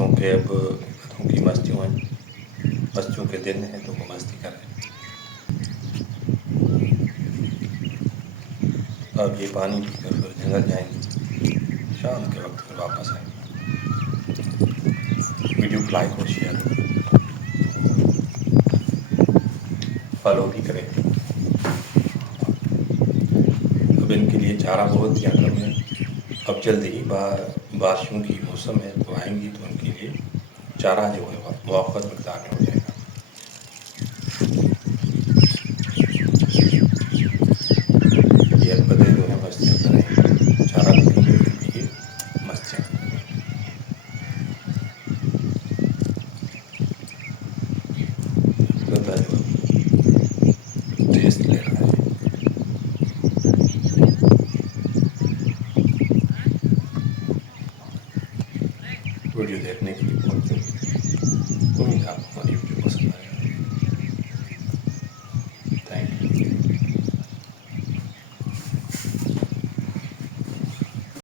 क्योंकि अब गधों की मस्तियों के दिन हैं तो वो मस्ती कर रहे हैं। अब ये पानी पीकर फिर जंगल जाएंगी, शाम के वक्त फिर वापस आएंगी। वीडियो को लाइक और शेयर फॉलो भी करें। अब इनके लिए चारा बहुत ध्यान रखें। अब जल्दी ही बारिशों की मौसम है तो आएंगी तो उनके लिए चारा जो है बहुत मकदार में हो जाएगा। ये गधे जो है मस्तियाँ कर रहे हैं, चारा देखेंगे फिर भी ये मस्तियाँ कर रहे हैं। गधा जो रेस्ट ले रहा है। वीडियो देखने के लिए बहुत बहुत उम्मीद है आपको हमारी वीडियो पसंद आए।